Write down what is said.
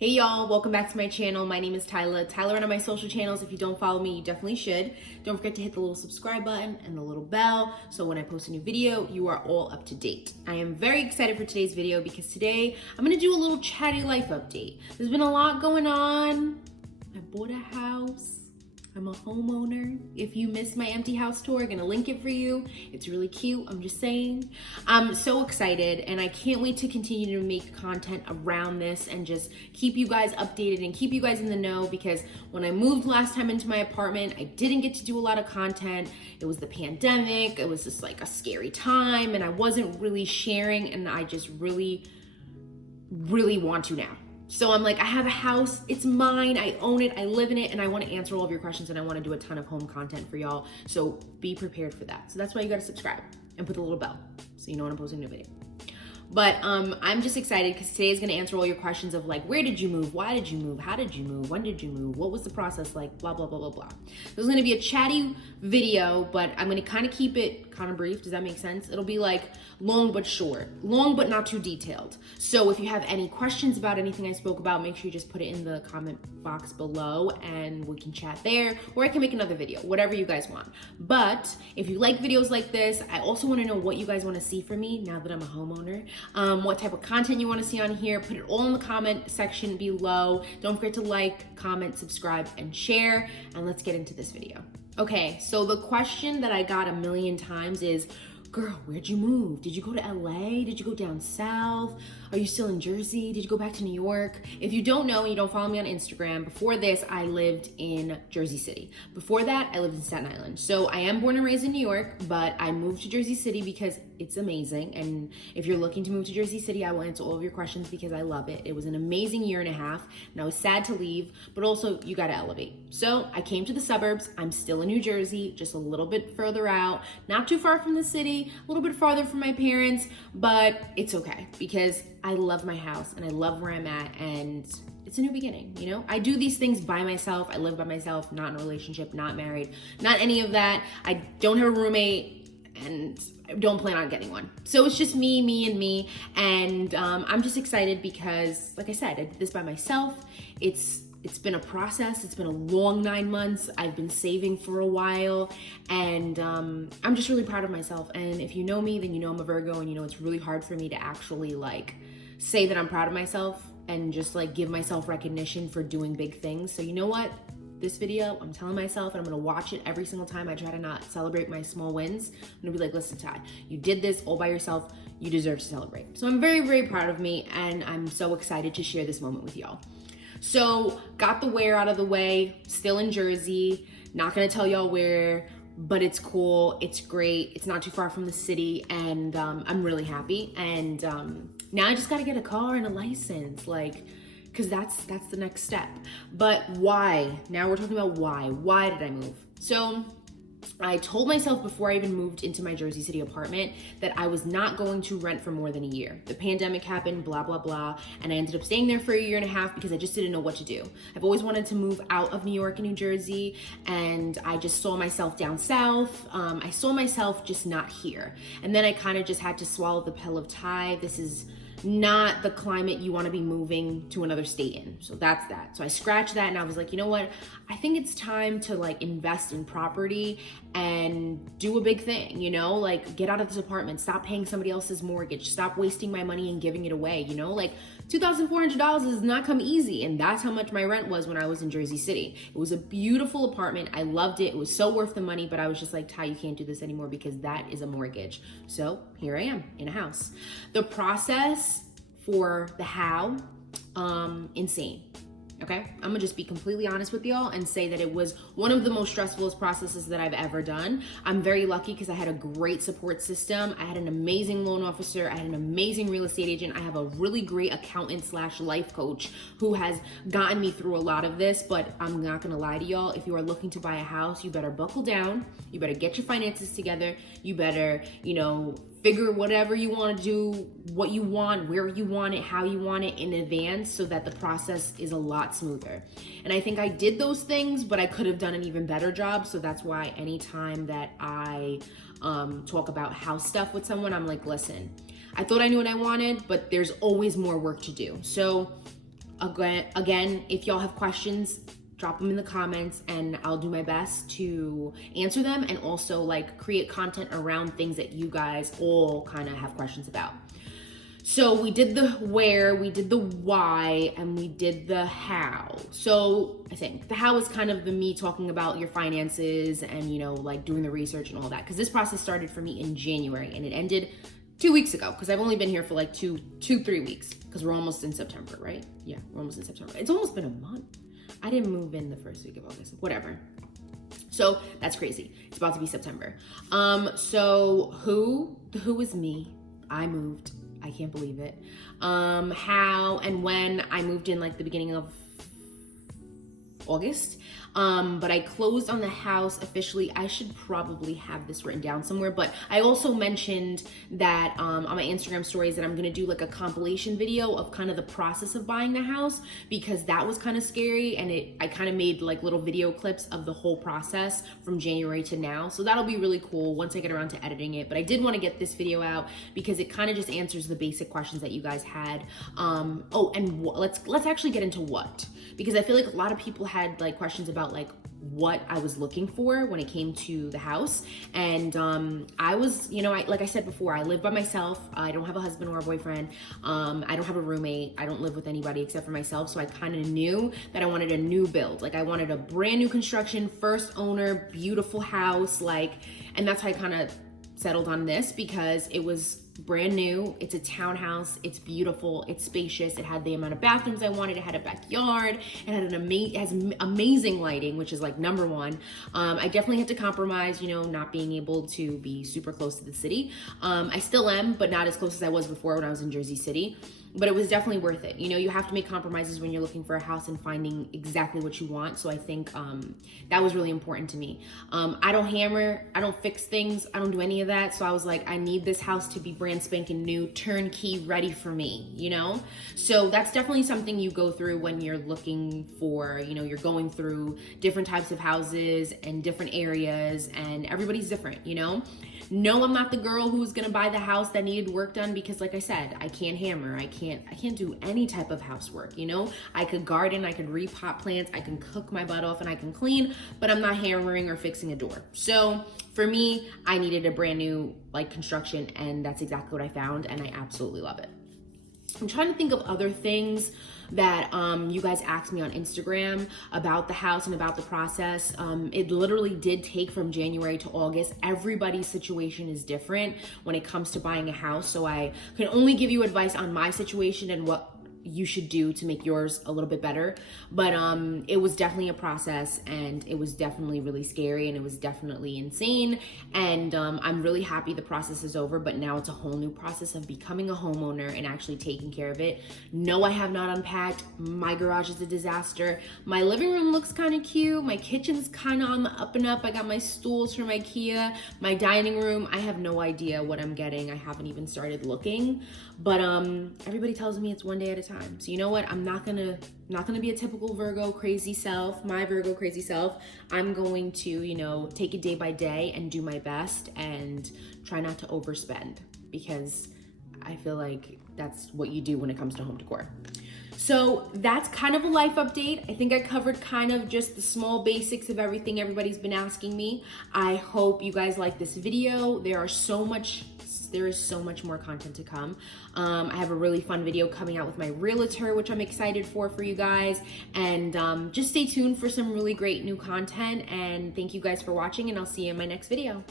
Hey y'all, welcome back to my channel. My name is tylauren on my social channels. If you don't follow me, you definitely should. Don't forget to hit the little subscribe button and the little bell so when I post a new video, you are all up to date. I am very excited for today's video because today I'm gonna do a little chatty life update. There's been a lot going on. I bought a house. I'm a homeowner. If you missed my empty house tour, I'm gonna link it for you. It's really cute, I'm just saying. I'm so excited and I can't wait to continue to make content around this and just keep you guys updated and keep you guys in the know, because when I moved last time into my apartment, I didn't get to do a lot of content. It was the pandemic, it was just like a scary time and I wasn't really sharing, and I just really want to now. So I'm like, I have a house, it's mine, I own it, I live in it, and I want to answer all of your questions and I want to do a ton of home content for y'all. So be prepared for that. So that's why you got to subscribe and put the little bell so you know when I'm posting a new video. But I'm just excited because today is going to answer all your questions of like, where did you move? Why did you move? How did you move? When did you move? What was the process like? Blah, blah, blah, blah, blah. This is going to be a chatty video, but I'm going to kind of keep it kind of brief. Does that make sense? It'll be like long but short, long but not too detailed. So if you have any questions about anything I spoke about, make sure you just put it in the comment box below and we can chat there, or I can make another video, whatever you guys want. But if you like videos like this, I also want to know what you guys want to see from me now that I'm a homeowner. What type of content you want to see on here. Put it all in the comment section below. Don't forget to like, comment, subscribe, and share. And let's get into this video. Okay, so the question that I got a million times is, girl, where'd you move? Did you go to LA? Did you go down south? Are you still in Jersey? Did you go back to New York? If you don't know and you don't follow me on Instagram, before this, I lived in Jersey City. Before that, I lived in Staten Island. So I am born and raised in New York, but I moved to Jersey City because it's amazing. And if you're looking to move to Jersey City, I will answer all of your questions because I love it. It was an amazing year and a half, and I was sad to leave, but also you gotta elevate. So I came to the suburbs. I'm still in New Jersey, just a little bit further out, not too far from the city, a little bit farther from my parents, but it's okay because I love my house and I love where I'm at, and it's a new beginning, you know? I do these things by myself. I live by myself, not in a relationship, not married, not any of that. I don't have a roommate and I don't plan on getting one. So it's just me, and me. And I'm just excited because, like I said, I did this by myself. It's been a process. It's been a long 9 months. I've been saving for a while, and I'm just really proud of myself. And if you know me, then you know I'm a Virgo, and you know it's really hard for me to actually like say that I'm proud of myself and just like give myself recognition for doing big things. So you know what? This video, I'm telling myself, and I'm gonna watch it every single time I try to not celebrate my small wins. I'm gonna be like, listen, Ty, you did this all by yourself. You deserve to celebrate. So I'm very proud of me, and I'm so excited to share this moment with y'all. So got the where out of the way, still in Jersey, not gonna tell y'all where, but it's cool, it's great, it's not too far from the city, and I'm really happy. And now I just gotta get a car and a license, like, cause that's the next step. But why? Now we're talking about why. Why did I move? So I told myself before I even moved into my Jersey City apartment that I was not going to rent for more than a year. The pandemic happened, blah, blah, blah. And I ended up staying there for a year and a half because I just didn't know what to do. I've always wanted to move out of New York and New Jersey, and I just saw myself down south. I saw myself just not here. And then I kind of just had to swallow the pill of Ty. This is not the climate you want to be moving to another state in. So that's that. So I scratched that and I was like, you know what? I think it's time to like invest in property and do a big thing, you know, like get out of this apartment, stop paying somebody else's mortgage, stop wasting my money and giving it away, you know, like $2,400 does not come easy. And that's how much my rent was when I was in Jersey City. It was a beautiful apartment. I loved it. It was so worth the money, but I was just like, Ty, you can't do this anymore because that is a mortgage. So here I am in a house. The process for the how, insane. Okay, I'm gonna just be completely honest with y'all and say that it was one of the most stressful processes that I've ever done. I'm very lucky because I had a great support system. I had an amazing loan officer. I had an amazing real estate agent. I have a really great accountant / life coach who has gotten me through a lot of this. But I'm not gonna lie to y'all. If you are looking to buy a house, you better buckle down. You better get your finances together. You better, you know, figure whatever you want to do, what you want, where you want it, how you want it in advance so that the process is a lot smoother. And I think I did those things, but I could have done an even better job. So that's why anytime that I talk about house stuff with someone, I'm like, listen, I thought I knew what I wanted, but there's always more work to do. So again, if y'all have questions, drop them in the comments and I'll do my best to answer them, and also like create content around things that you guys all kind of have questions about. So we did the where, we did the why, and we did the how. So I think the how is kind of the me talking about your finances and, you know, like doing the research and all that. Because this process started for me in January and it ended 2 weeks ago, because I've only been here for like 3 weeks, because we're almost in September, right? Yeah, we're almost in September. It's almost been a month. I didn't move in the first week of August, whatever. So that's crazy. It's about to be September. So the who is me. I moved. I can't believe it. How and when I moved in like the beginning of August. But I closed on the house officially. I should probably have this written down somewhere, but I also mentioned that on my Instagram stories that I'm gonna do like a compilation video of kind of the process of buying the house, because that was kind of scary, and I kind of made like little video clips of the whole process from January to now. So that'll be really cool once I get around to editing it. But I did want to get this video out because it kind of just answers the basic questions that you guys had. Let's actually get into what, because I feel like a lot of people had like questions about like what I was looking for when it came to the house. And I was, you know, like I said before, I live by myself. I don't have a husband or a boyfriend. I don't have a roommate. I don't live with anybody except for myself. So I kind of knew that I wanted a new build. Like I wanted a brand new construction, first owner, beautiful house. Like, and that's how I kind of settled on this, because it was brand new. It's a townhouse. It's beautiful. It's spacious. It had the amount of bathrooms I wanted. It had a backyard. It had it has amazing lighting, which is like number one. I definitely had to compromise, you know, not being able to be super close to the city. I still am, but not as close as I was before when I was in Jersey City. But it was definitely worth it. You know, you have to make compromises when you're looking for a house and finding exactly what you want. So I think that was really important to me. I don't hammer, I don't fix things, I don't do any of that. So I was like, I need this house to be brand spanking new, turnkey, ready for me, you know? So that's definitely something you go through when you're looking for, you know, you're going through different types of houses and different areas, and everybody's different, you know? No, I'm not the girl who's gonna buy the house that needed work done, because like I said, I can't hammer, I can't do any type of housework, you know? I could garden, I could repot plants, I can cook my butt off, and I can clean, but I'm not hammering or fixing a door. So for me, I needed a brand new like construction, and that's exactly what I found, and I absolutely love it. I'm trying to think of other things that you guys asked me on Instagram about the house and about the process. It literally did take from January to August. Everybody's situation is different when it comes to buying a house. So I can only give you advice on my situation and what you should do to make yours a little bit better. But it was definitely a process, and it was definitely really scary, and it was definitely insane. And I'm really happy the process is over, but now it's a whole new process of becoming a homeowner and actually taking care of it. No, I have not unpacked. My garage is a disaster. My living room looks kind of cute. My kitchen's kind of on the up and up. I got my stools from IKEA. My dining room, I have no idea what I'm getting. I haven't even started looking, but everybody tells me it's one day at a time. So you know what? I'm not gonna be a typical Virgo crazy self, my Virgo crazy self. I'm going to, you know, take it day by day and do my best and try not to overspend, because I feel like that's what you do when it comes to home decor. So that's kind of a life update. I think I covered kind of just the small basics of everything everybody's been asking me. I hope you guys like this video. There is so much more content to come. I have a really fun video coming out with my realtor, which I'm excited for you guys. And just stay tuned for some really great new content. And thank you guys for watching, and I'll see you in my next video.